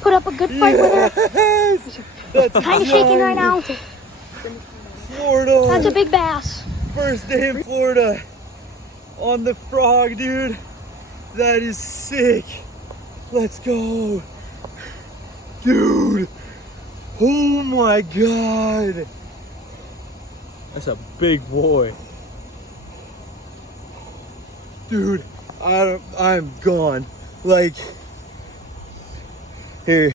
put up a good fight with her. That's Kind of shaking right now. Florida. That's a big bass. First day in Florida on the frog, dude. That is sick. Let's go. Dude. Oh my God. That's a big boy. Dude, I'm gone. Like, here.